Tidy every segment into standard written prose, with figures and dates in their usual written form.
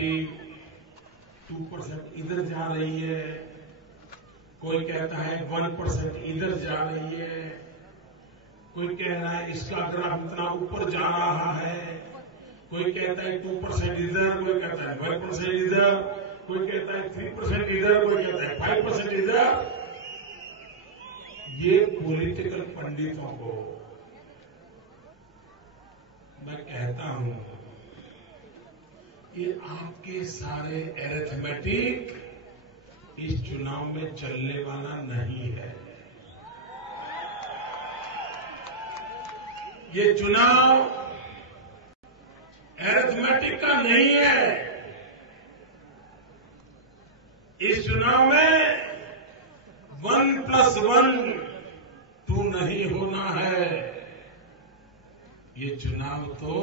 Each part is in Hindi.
अरिथमेटिक 2% इधर जा रही है, कोई कहता है 1% इधर जा रही है, कोई कह रहा है इसका ग्राफ इतना ऊपर जा रहा है, कोई कहता है 2% इधर, कोई कहता है 1% इधर, कोई कहता है 3% इधर, कोई कहता है 5% इधर। ये पॉलिटिकल पंडितों को मैं कहता हूं कि आपके सारे अरिथमेटिक इस चुनाव में चलने वाला नहीं है। ये चुनाव अरिथमेटिक का नहीं है। इस चुनाव में 1+1 2 नहीं होना है। ये चुनाव तो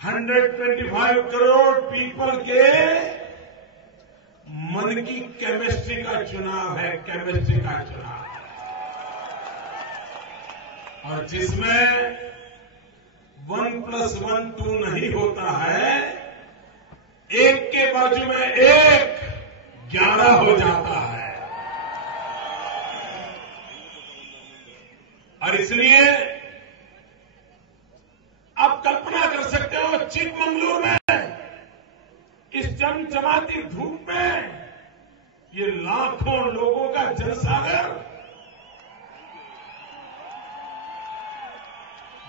125 करोड़ पीपल के मन की केमिस्ट्री का चुनाव है, केमिस्ट्री का चुनाव है। और जिसमें 1+1 2 नहीं होता है, एक के बाजू में एक 11 हो जाता है। और इसलिए आप कल्पना कर सकते हो चिकमंगलुरु में इस चमचमाती धूप में ये लाखों लोगों का जनसागर,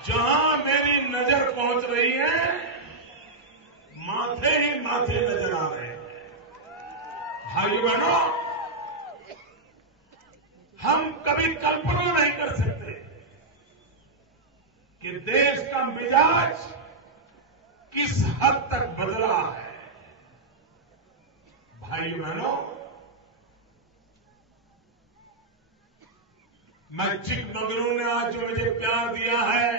जहां मेरी नजर पहुंच रही है, माथे ही माथे नजर आ रहे हैं। भाइयों बहनों, हम कभी कल्पना नहीं कर सकते कि देश का मिजाज किस हद तक बदला है। भाइयों बहनों, मैं चिकमंगलुरु ने आज जो मुझे प्यार दिया है,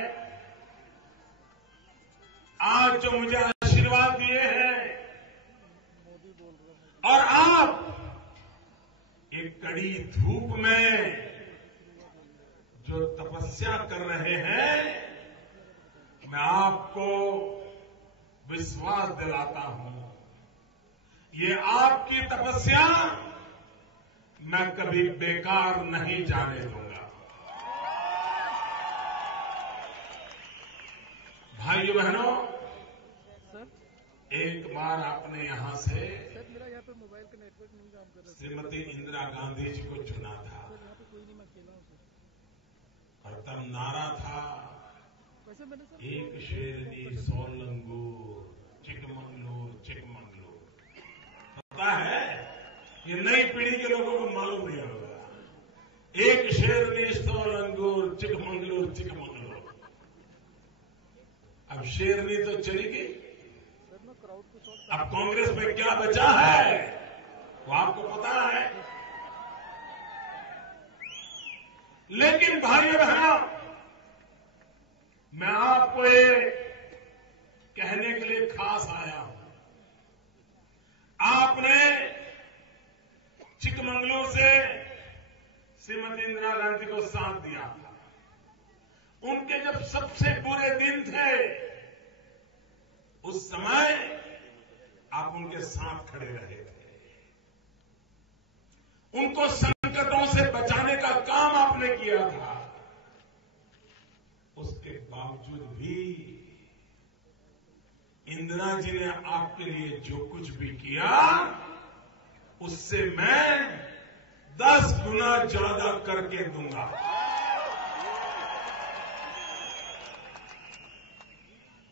आज जो मुझे आशीर्वाद दिए हैं, और आप एक कड़ी धूप में जो तपस्या कर रहे हैं, मैं आपको विश्वास दिलाता हूं, ये आपकी तपस्या मैं कभी बेकार नहीं जाने दूंगा। भाइयों बहनों, एक बार आपने यहां से श्रीमती इंदिरा गांधी जी को चुना था, और तब नारा था, एक शेरनी 100 लंगूर, चिकमंगलुरु चिकमंगलुरु। पता है, ये नई पीढ़ी के लोगों को मालूम नहीं होगा। एक शेरनी 100 लंगूर, चिकमंगलुरु चिकमंगलुरु। अब शेरनी तो चली गई, अब कांग्रेस में क्या बचा है वो आपको पता है। लेकिन भाइयों बहनों, मैं आपको ये कहने के लिए खास आया हूं, आपने चिकमंगलुरु से श्रीमती इंदिरा गांधी को साथ दिया था। उनके जब सबसे बुरे दिन थे, उस समय आप उनके साथ खड़े रहे थे। उनको संकटों से बचाने का काम आपने किया था। उसके बावजूद भी इंदिरा जी ने आपके लिए जो कुछ भी किया, उससे मैं 10 गुना ज्यादा करके दूंगा।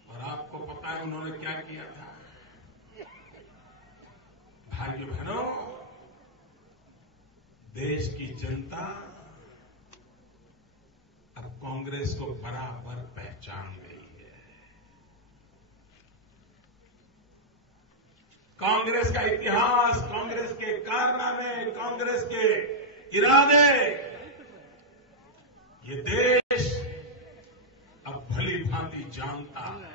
और आपको पता है उन्होंने क्या किया था। भाइयों बहनों, देश की जनता अब कांग्रेस को बराबर पहचान गई है। कांग्रेस का इतिहास, कांग्रेस के कारनामे, कांग्रेस के इरादे, ये देश अब भली भांति जानता है।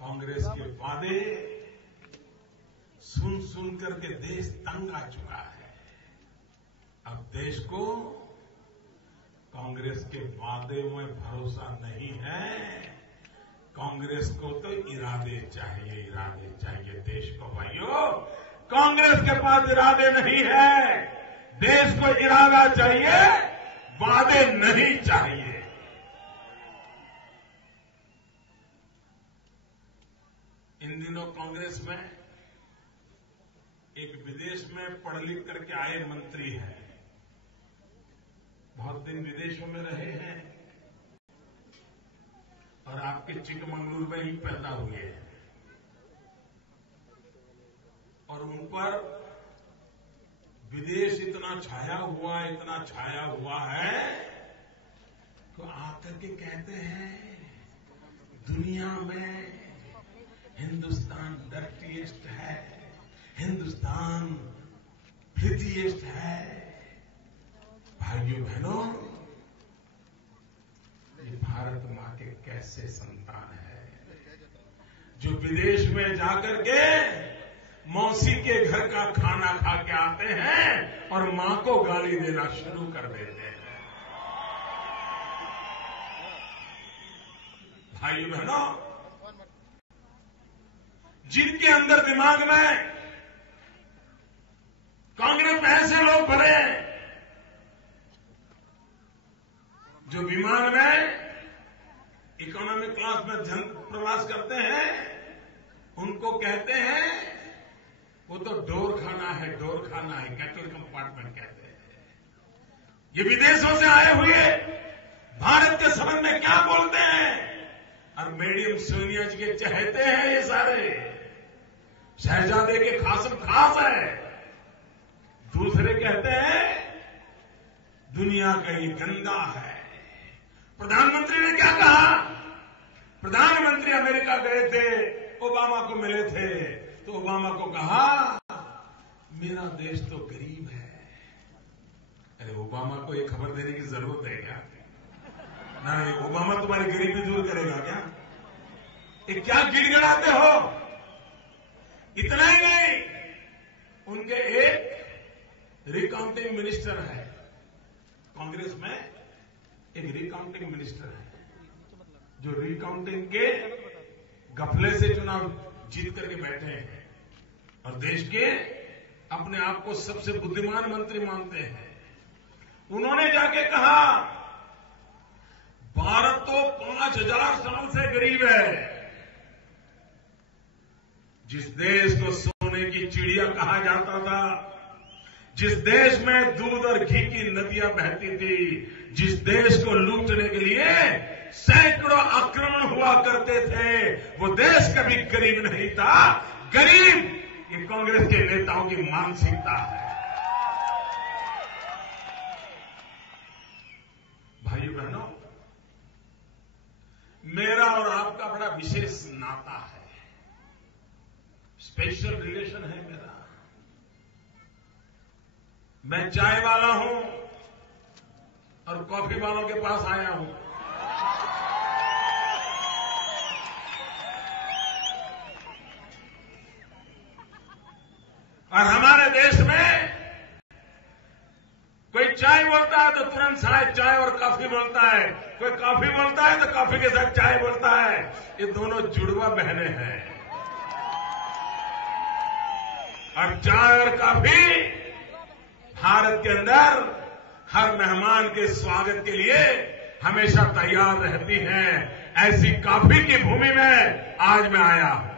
कांग्रेस के वादे सुन सुन करके देश तंग आ चुका है। अब देश को कांग्रेस के वादे में भरोसा नहीं है, कांग्रेस को तो इरादे चाहिए देश को। भाइयों, कांग्रेस के पास इरादे नहीं है, देश को इरादा चाहिए, वादे नहीं चाहिए। इन दिनों कांग्रेस में एक विदेश में पढ़ लिख करके आए मंत्री हैं, बहुत दिन विदेशों में रहे हैं और आपके चिकमंगलुरु में ही पैदा हुए हैं, और उन पर विदेश इतना छाया हुआ है तो आकर के कहते हैं दुनिया में हिंदुस्तान डर्टीएस्ट है, हिंदुस्तान फिल्थीएस्ट है। भाइयों बहनों, ये भारत मां के कैसे संतान है जो विदेश में जाकर के मौसी के घर का खाना खा के आते हैं और मां को गाली देना शुरू कर देते हैं। भाइयों बहनों, जिनके अंदर दिमाग में कांग्रेस में ऐसे लोग भरे हैं जो विमान में इकोनॉमिक क्लास में जन प्रवास करते हैं, उनको कहते हैं वो तो डोर खाना है, कैटल कंपार्टमेंट कहते हैं। ये विदेशों से आए हुए भारत के संबंध में क्या बोलते हैं, और मेडियम सोनिया जी के चहेते हैं ये सारे, शहजादे के खासम खास है। दूसरे कहते हैं दुनिया का ये गंदा है। प्रधानमंत्री ने क्या कहा? प्रधानमंत्री अमेरिका गए थे, ओबामा को मिले थे, तो ओबामा को कहा मेरा देश तो गरीब है। अरे ओबामा को ये खबर देने की जरूरत है क्या? नहीं, ओबामा तुम्हारी गरीबी दूर करेगा क्या? ये क्या गिड़गिड़ाते हो? इतना ही नहीं, उनके एक रिकाउंटिंग मिनिस्टर है, कांग्रेस में एक रिकाउंटिंग मिनिस्टर है जो रिकाउंटिंग के गफले से चुनाव जीत करके बैठे हैं और देश के अपने आप को सबसे बुद्धिमान मंत्री मानते हैं। उन्होंने जाके कहा भारत तो 5000 साल से गरीब है। जिस देश को सोने की चिड़िया कहा जाता था, जिस देश में दूध और घी की नदियां बहती थी, जिस देश को लूटने के लिए सैकड़ों आक्रमण हुआ करते थे, वो देश कभी गरीब नहीं था। गरीब ये कांग्रेस के नेताओं की मानसिकता है। भाइयों बहनों, मेरा और आपका बड़ा विशेष नाता है, स्पेशल रिलेशन है मेरा। मैं चाय वाला हूं और कॉफी वालों के पास आया हूं। और हमारे देश में कोई चाय बोलता है तो तुरंत साथ चाय और कॉफी बोलता है, कोई कॉफी बोलता है तो कॉफी के साथ चाय बोलता है। ये दोनों जुड़वा बहनें हैं और चाय और कॉफी भारत के अंदर हर मेहमान के स्वागत के लिए हमेशा तैयार रहती हैं। ऐसी कॉफी की भूमि में आज मैं आया हूं।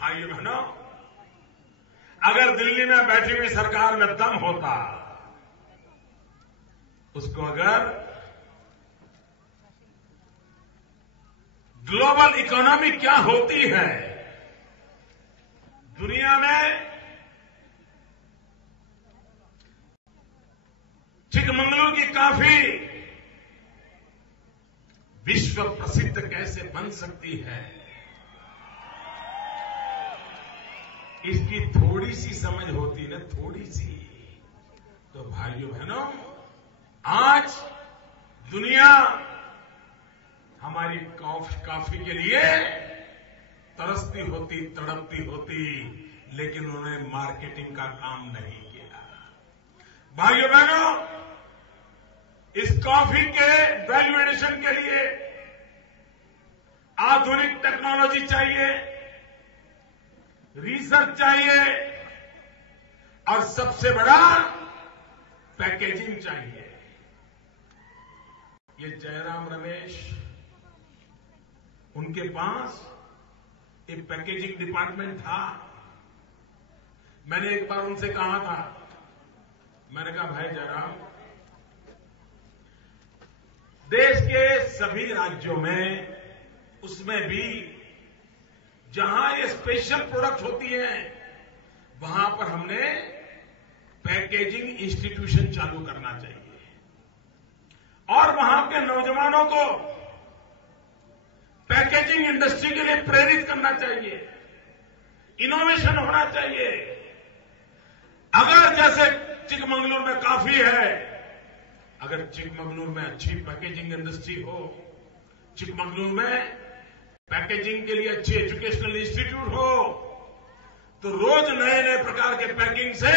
भाइयों बहनों, अगर दिल्ली में बैठी हुई सरकार में दम होता, उसको अगर ग्लोबल इकोनॉमी क्या होती है, दुनिया में चिकमंगलुरु की कॉफी विश्व प्रसिद्ध कैसे बन सकती है, इसकी थोड़ी सी समझ होती ना, थोड़ी सी, तो भाइयों बहनों, आज दुनिया हमारी कॉफी के लिए तरसती होती, तड़पती होती, लेकिन उन्होंने मार्केटिंग का काम नहीं किया। भाइयों बहनों, इस कॉफी के वैल्यू एडिशन के लिए आधुनिक टेक्नोलॉजी चाहिए, रिसर्च चाहिए और सबसे बड़ा पैकेजिंग चाहिए। ये जयराम रमेश, उनके पास एक पैकेजिंग डिपार्टमेंट था। मैंने एक बार उनसे कहा था, मैंने कहा भाई जयराम, देश के सभी राज्यों में, उसमें भी जहां ये स्पेशल प्रोडक्ट होती हैं, वहां पर हमने पैकेजिंग इंस्टीट्यूशन चालू करना चाहिए और वहां के नौजवानों को पैकेजिंग इंडस्ट्री के लिए प्रेरित करना चाहिए, इनोवेशन होना चाहिए। अगर जैसे चिकमंगलुरु में कॉफी है, अगर चिकमंगलुरु में अच्छी पैकेजिंग इंडस्ट्री हो, चिकमंगलुरु में पैकेजिंग के लिए अच्छी एजुकेशनल इंस्टीट्यूट हो, तो रोज नए नए प्रकार के पैकिंग से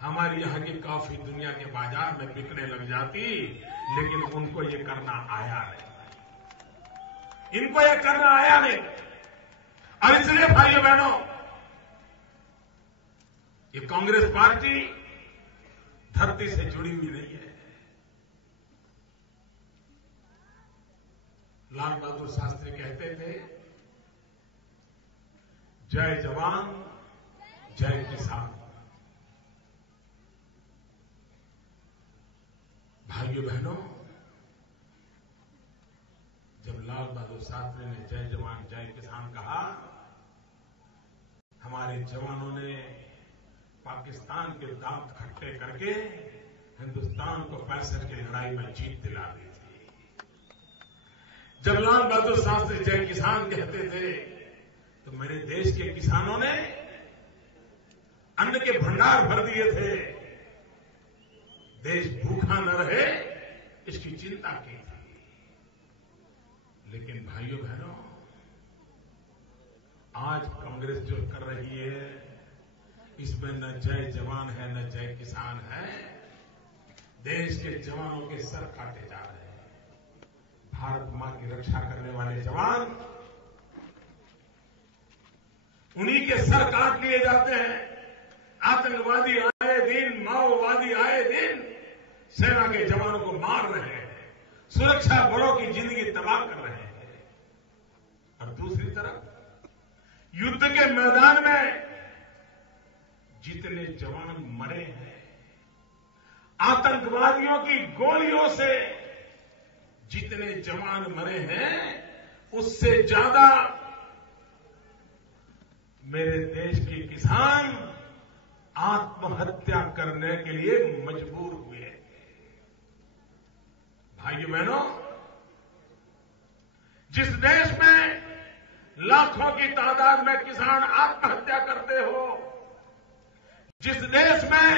हमारी यहां की कॉफी दुनिया के बाजार में बिकने लग जाती। लेकिन उनको ये करना आया नहीं, इनको ये करना आया नहीं। और इसलिए भाइयों बहनों, ये कांग्रेस पार्टी धरती से जुड़ी हुई नहीं है। लाल बहादुर शास्त्री कहते थे, जय जवान जय किसान। भाइयों बहनों, जब लाल बहादुर शास्त्री ने जय जवान जय किसान कहा, हमारे जवानों ने पाकिस्तान के दांत खट्टे करके हिंदुस्तान को 65 की लड़ाई में जीत दिला दी थी। जब लाल बहादुर शास्त्री जय किसान कहते थे, तो मेरे देश के किसानों ने अन्न के भंडार भर दिए थे, देश भूखा न रहे इसकी चिंता की थी। लेकिन भाइयों बहनों, आज कांग्रेस जो कर रही है, इसमें न जय जवान है न जय किसान है। देश के जवानों के सर काटे जा रहे हैं। भारत मां की रक्षा करने वाले जवान, उन्हीं के सर काट लिए जाते हैं। आतंकवादी आए दिन, माओवादी आए दिन सेना के जवानों को मार रहे हैं, सुरक्षा बलों की जिंदगी तबाह कर रहे हैं। और दूसरी तरफ युद्ध के मैदान में जितने जवान मरे हैं, आतंकवादियों की गोलियों से जितने जवान मरे हैं, उससे ज्यादा मेरे देश के किसान आत्महत्या करने के लिए मजबूर हुए। भाइयों बहनों, जिस देश में लाखों की तादाद में किसान आत्महत्या करते हो, जिस देश में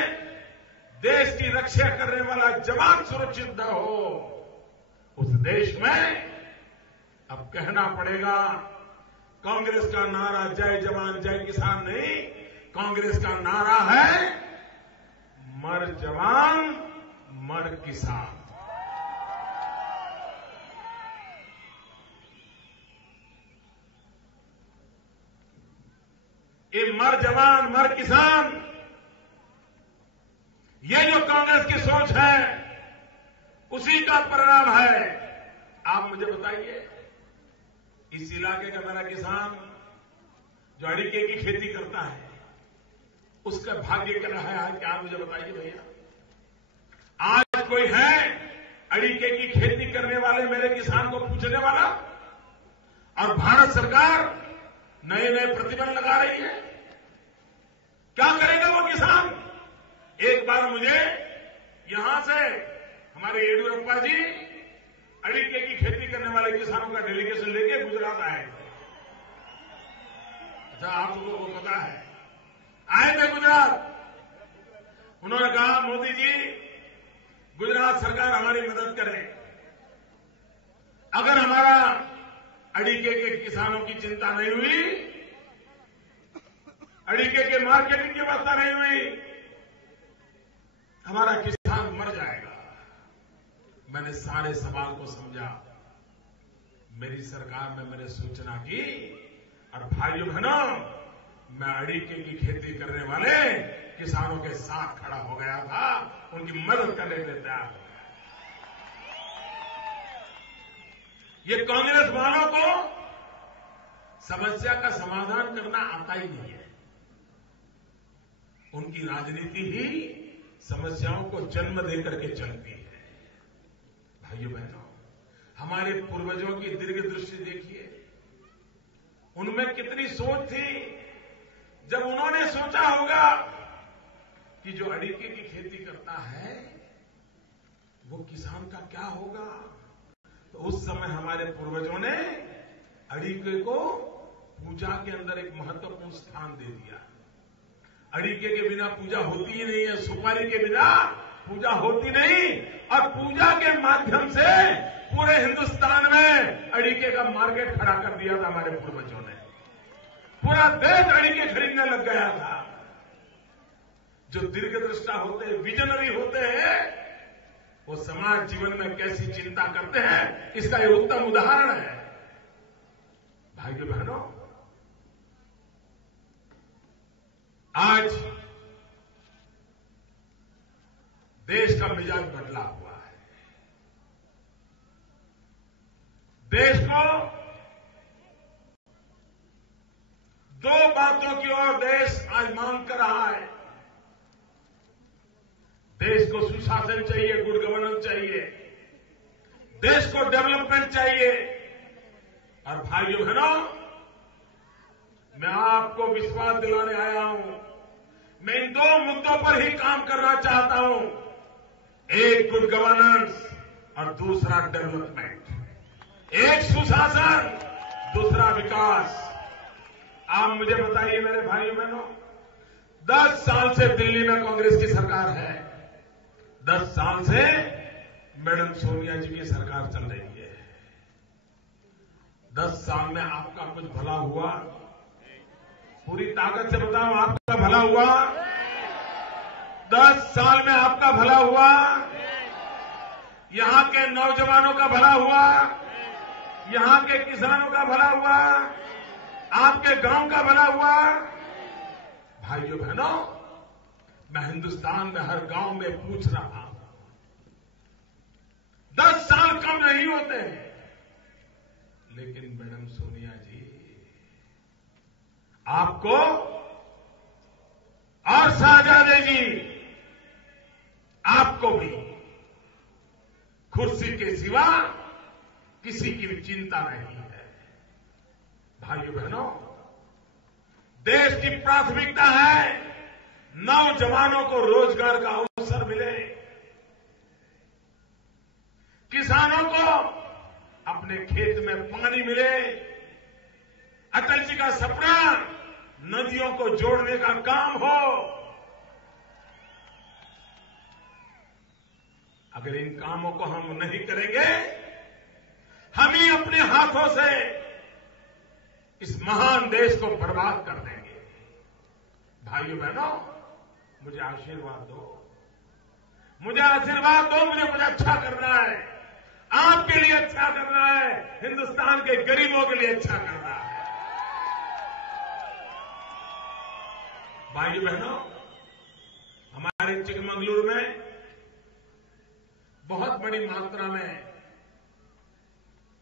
देश की रक्षा करने वाला जवान सुरक्षित न हो, उस देश में अब कहना पड़ेगा, कांग्रेस का नारा जय जवान जय किसान नहीं, कांग्रेस का नारा है मर जवान मर किसान। ये मर जवान मर किसान, ये जो कांग्रेस की सोच है, उसी का परिणाम है। आप मुझे बताइए, इस इलाके का मेरा किसान जो अड़ीके की खेती करता है, उसका भाग्य क्या है आज? क्या आप मुझे बताइए भैया। आज कोई है अड़ीके की खेती करने वाले मेरे किसान को पूछने वाला? और भारत सरकार नए नए प्रतिबंध लगा रही है। क्या करेगा वो किसान? एक बार मुझे यहां से हमारे येडियुरप्पा जी अड़ीके की खेती करने वाले किसानों का डेलीगेशन लेके गुजरात आए। अच्छा, आप लोगों को पता है, आए थे गुजरात। उन्होंने कहा, मोदी जी, गुजरात सरकार हमारी मदद करे। अगर हमारा अड़ीके के किसानों की चिंता नहीं हुई, अड़ीके के मार्केटिंग की व्यवस्था नहीं हुई, हमारा किसान मर जाएगा। मैंने सारे सवाल को समझा। मेरी सरकार में मैंने सूचना की और भाइयों बहनों, मैं अड़ीके की खेती करने वाले किसानों के साथ खड़ा हो गया था, उनकी मदद करने के लिए तैयार हो गया। ये कांग्रेस वालों को समस्या का समाधान करना आता ही नहीं है। उनकी राजनीति ही समस्याओं को जन्म देकर के चलती है। भाइयों बहनों, हमारे पूर्वजों की दीर्घ दृष्टि देखिए, उनमें कितनी सोच थी। जब उन्होंने सोचा होगा कि जो अड़ीके की खेती करता है वो किसान का क्या होगा, तो उस समय हमारे पूर्वजों ने अड़ीके को पूजा के अंदर एक महत्वपूर्ण स्थान दे दिया। अड़ीके के बिना पूजा होती ही नहीं है, सुपारी के बिना पूजा होती नहीं, और पूजा के माध्यम से पूरे हिंदुस्तान में अड़ीके का मार्केट खड़ा कर दिया था हमारे पूर्वजों ने। पूरा देश अड़ीके खरीदने लग गया था। जो दीर्घदृष्टा होते हैं, विजनरी होते हैं, वो समाज जीवन में कैसी चिंता करते हैं, इसका ये उत्तम उदाहरण है। भाइयों बहनों, आज देश का मिजाज बदला हुआ है। देश को दो बातों की ओर देश आज मांग कर रहा है। देश को सुशासन चाहिए, गुड गवर्नेंस चाहिए, देश को डेवलपमेंट चाहिए। और भाइयों बहनों, मैं आपको विश्वास दिलाने आया हूं, मैं इन दो मुद्दों पर ही काम करना चाहता हूं। एक गुड गवर्नेंस और दूसरा डेवलपमेंट। एक सुशासन, दूसरा विकास। आप मुझे बताइए मेरे भाइयों बहनों, 10 साल से दिल्ली में कांग्रेस की सरकार है, 10 साल से मैडम सोनिया जी की सरकार चल रही है। 10 साल में आपका कुछ भला हुआ? पूरी ताकत से बताओ, आपका भला हुआ? 10 साल में आपका भला हुआ? यहां के नौजवानों का भला हुआ? यहां के किसानों का भला हुआ? आपके गांव का भला हुआ? भाइयों बहनों, मैं हिंदुस्तान में हर गांव में पूछ रहा हूं। 10 साल कम नहीं होते हैं, लेकिन मैडम सोनिया जी आपको और शाहजादे जी आपको भी कुर्सी के सिवा किसी की भी चिंता नहीं है। भाइयों बहनों, देश की प्राथमिकता है नौजवानों को रोजगार का अवसर मिले, किसानों को अपने खेत में पानी मिले। अटल जी का सपना नदियों को जोड़ने का काम हो। अगर इन कामों को हम नहीं करेंगे, हम ही अपने हाथों से इस महान देश को बर्बाद कर देंगे। भाइयों बहनों, मुझे आशीर्वाद दो, मुझे आशीर्वाद दो। मुझे कुछ अच्छा करना है, आपके लिए अच्छा करना है, हिंदुस्तान के गरीबों के लिए अच्छा करना है। भाइयों बहनों, हमारे चिकमंगलुरु में बहुत बड़ी मात्रा में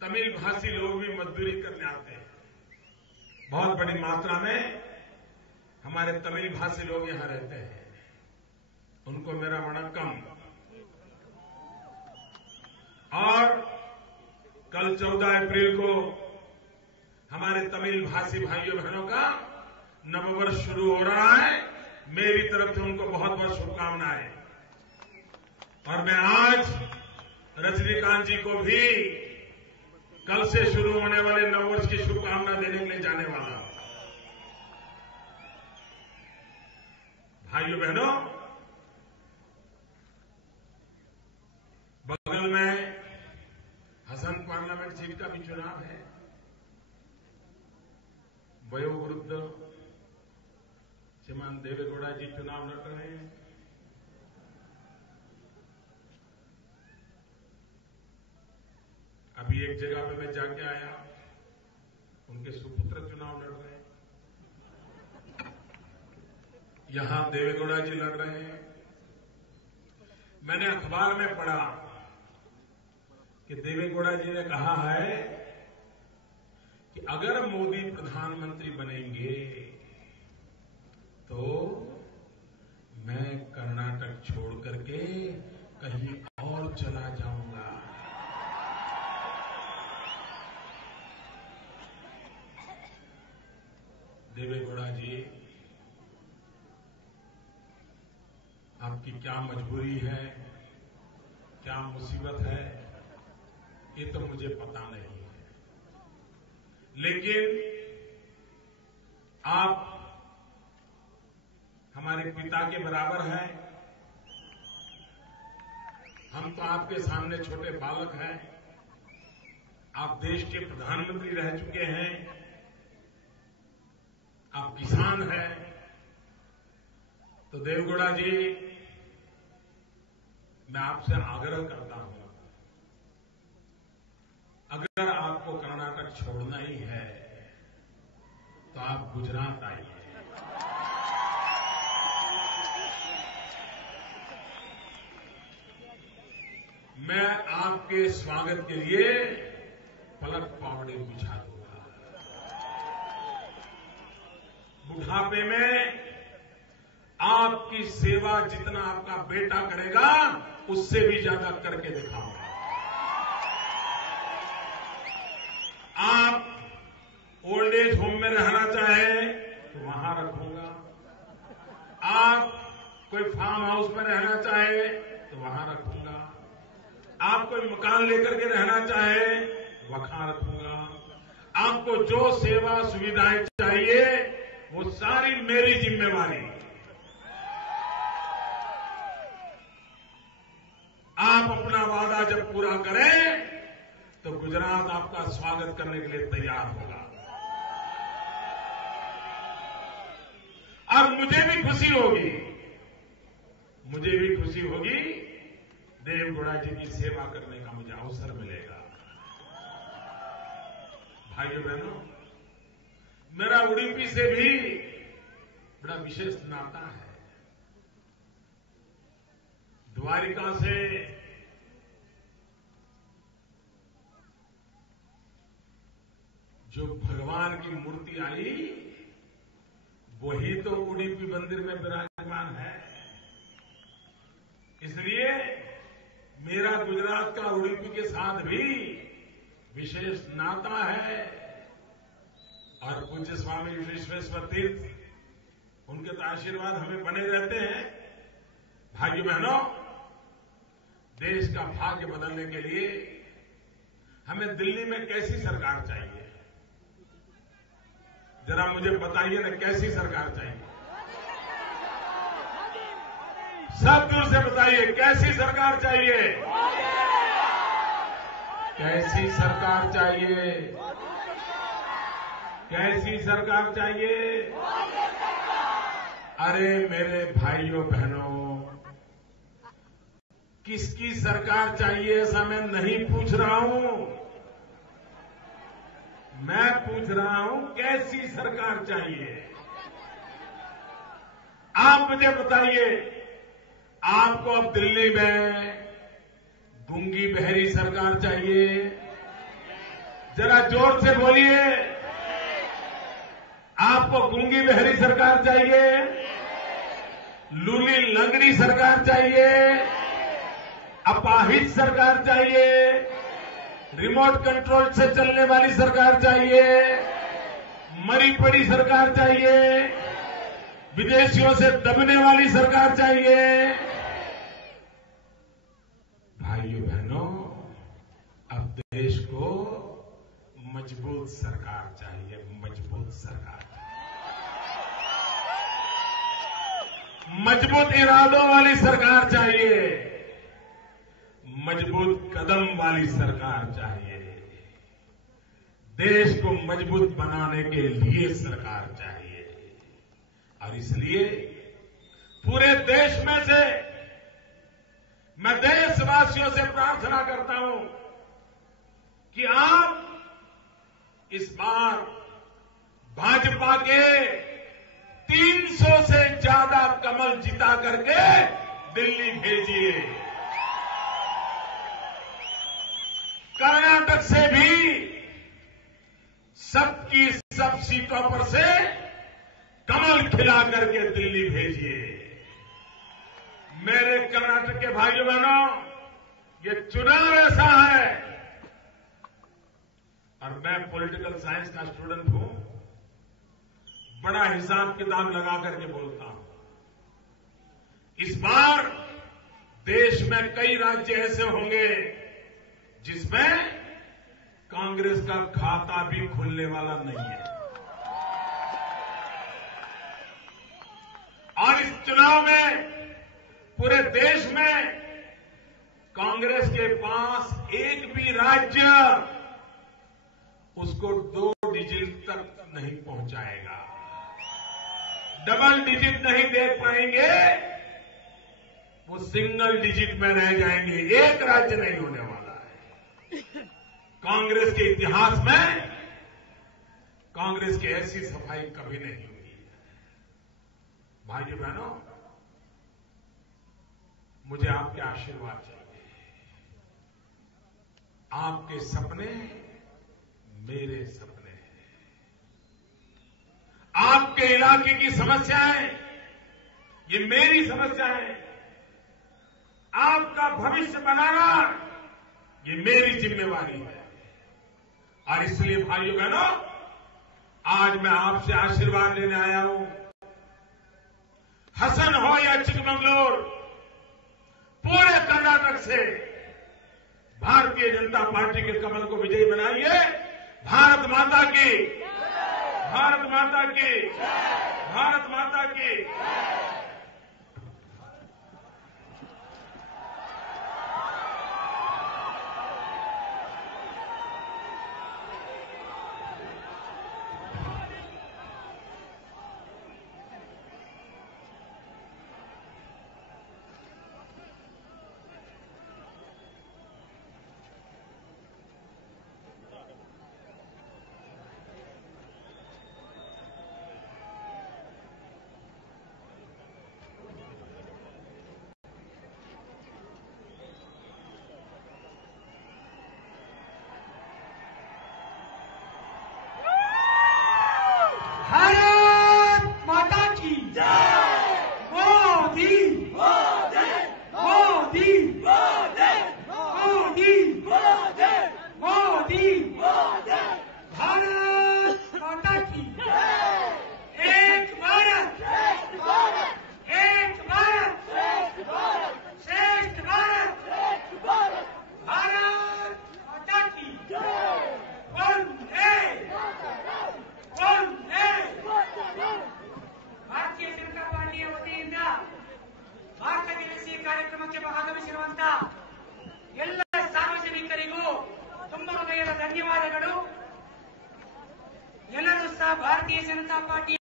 तमिल भाषी लोग भी मजदूरी करने आते हैं। बहुत बड़ी मात्रा में हमारे तमिल भाषी लोग यहां रहते हैं, उनको मेरा वणक्कम। और कल 14 अप्रैल को हमारे तमिल भाषी भाइयों बहनों का नववर्ष शुरू हो रहा है। मेरी तरफ से उनको बहुत बहुत शुभकामनाएं। और मैं आज रजनीकांत जी को भी कल से शुरू होने वाले नववर्ष की शुभकामना देने के लिए जाने वाला हूं। भाइयों बहनों, बगल में हसन पार्लियामेंट सीट का भी चुनाव है। वयोवृद्ध श्रीमान देवेगौड़ा जी चुनाव लड़ रहे हैं। अभी एक जगह पे मैं जाके आया, उनके सुपुत्र चुनाव लड़ रहे हैं, यहां देवेगौड़ा जी लड़ रहे हैं। मैंने अखबार में पढ़ा कि देवेगौड़ा जी ने कहा है कि अगर मोदी प्रधानमंत्री बनेंगे तो मैं कर्नाटक छोड़ करके कहीं और चला जाऊंगा। देवेगौड़ा जी, आपकी क्या मजबूरी है, क्या मुसीबत है, ये तो मुझे पता नहीं है, लेकिन आप हमारे पिता के बराबर हैं। हम तो आपके सामने छोटे बालक हैं। आप देश के प्रधानमंत्री रह चुके हैं, आप किसान हैं। तो देवेगौड़ा जी, मैं आपसे आग्रह करता हूं, अगर आपको कर्नाटक छोड़ना ही है तो आप गुजरात आइए। मैं आपके स्वागत के लिए पलक पावड़े बिछा दूंगा। बुढ़ापे में आपकी सेवा जितना आपका बेटा करेगा उससे भी ज्यादा करके दिखाऊंगा। आप ओल्ड एज होम में रहना चाहें तो वहां रखूंगा। आप कोई फार्म हाउस में रहना चाहे तो वहां रखूंगा। आप कोई मकान लेकर के रहना चाहे वहां रखूंगा। आपको जो सेवा सुविधाएं चाहिए वो सारी मेरी जिम्मेवारी। आप अपना वादा जब पूरा करें तो गुजरात आपका स्वागत करने के लिए तैयार होगा। और मुझे भी खुशी होगी, देवेगौड़ा जी की सेवा करने का मुझे अवसर मिलेगा। भाइयों बहनों, मेरा उडुपी से भी बड़ा विशेष नाता है। द्वारिका से जो भगवान की मूर्ति आई वही तो उडुपी मंदिर में विराजमान है। इसलिए मेरा गुजरात का उडुपी के साथ भी विशेष नाता है। और पूज्य स्वामी विश्वेश्वर तीर्थ, उनके तो आशीर्वाद हमें बने रहते हैं। भाइयों बहनों, देश का भाग्य बदलने के लिए हमें दिल्ली में कैसी सरकार चाहिए? जरा मुझे बताइए ना, कैसी सरकार चाहिए? सब दूर से बताइए, कैसी सरकार चाहिए? कैसी सरकार चाहिए? कैसी सरकार चाहिए? अरे मेरे भाइयों बहनों, किसकी सरकार चाहिए ऐसा मैं नहीं पूछ रहा हूं। मैं पूछ रहा हूं कैसी सरकार चाहिए। आप मुझे बताइए, आपको अब दिल्ली में गूंगी बहरी सरकार चाहिए? जरा जोर से बोलिए, आपको गूंगी बहरी सरकार चाहिए? लूली लंगड़ी सरकार चाहिए? अपाहिज सरकार चाहिए? रिमोट कंट्रोल से चलने वाली सरकार चाहिए? मरी पड़ी सरकार चाहिए? विदेशियों से दबने वाली सरकार चाहिए? भाइयों बहनों, अब देश को मजबूत सरकार चाहिए। मजबूत सरकार, मजबूत इरादों वाली सरकार चाहिए। मजबूत कदम वाली सरकार चाहिए। देश को मजबूत बनाने के लिए सरकार चाहिए। और इसलिए पूरे देश में से मैं देशवासियों से प्रार्थना करता हूं कि आप इस बार भाजपा के 300 से ज्यादा कमल जिता करके दिल्ली भेजिए। कर्नाटक से भी सबकी सब सीटों पर से कमल खिला करके दिल्ली भेजिए। मेरे कर्नाटक के भाइयों बहनों, ये चुनाव ऐसा है, और मैं पॉलिटिकल साइंस का स्टूडेंट हूं, बड़ा हिसाब किताब लगा करके बोलता हूं। इस बार देश में कई राज्य ऐसे होंगे जिसमें कांग्रेस का खाता भी खुलने वाला नहीं है। और इस चुनाव में पूरे देश में कांग्रेस के पास एक भी राज्य उसको 2 डिजिट तक नहीं पहुंचाएगा, डबल डिजिट नहीं देख पाएंगे, वो सिंगल डिजिट में रह जाएंगे। एक राज्य नहीं होने वाला है। कांग्रेस के इतिहास में कांग्रेस की ऐसी सफाई कभी नहीं हुई है। भाइयों बहनों, मुझे आपके आशीर्वाद चाहिए। आपके सपने मेरे सपने हैं। आपके इलाके की समस्याएं ये मेरी समस्याएं। आपका भविष्य बनाना ये मेरी जिम्मेवारी है। और इसलिए भाइयों बहनों, आज मैं आपसे आशीर्वाद लेने आया हूं। हसन हो या चिकमंगलूर, पूरे कर्नाटक से भारतीय जनता पार्टी के कमल को विजयी बनाइए। भारत माता की, भारत माता की, भारत माता की। भारत माता की जय। मोदी मोदी मोदी मोदी मोदी मोदी मोदी। भारत माता की जय। एक भारत श्रेष्ठ भारत, एक भारत श्रेष्ठ भारत, श्रेष्ठ भारत श्रेष्ठ भारत। भारत माता की जय। वंदे ಭಾರತೀಯ ಜನತಾ ಪಾರ್ಟಿಯ ವತಿಯಿಂದ ಭಾರತ ಗೆಲ್ಲಿಸಿ ಕಾರ್ಯಕ್ರಮಕ್ಕೆ ಆಗಮಿಸಿರುವಂತ ಎಲ್ಲ ಸಾರ್ವಜನಿಕರಿಗೂ ತುಂಬ ಹೃದಯದ ಧನ್ಯವಾದಗಳು. ಎಲ್ಲರೂ ಸಹ ಭಾರತೀಯ ಜನತಾ ಪಾರ್ಟಿ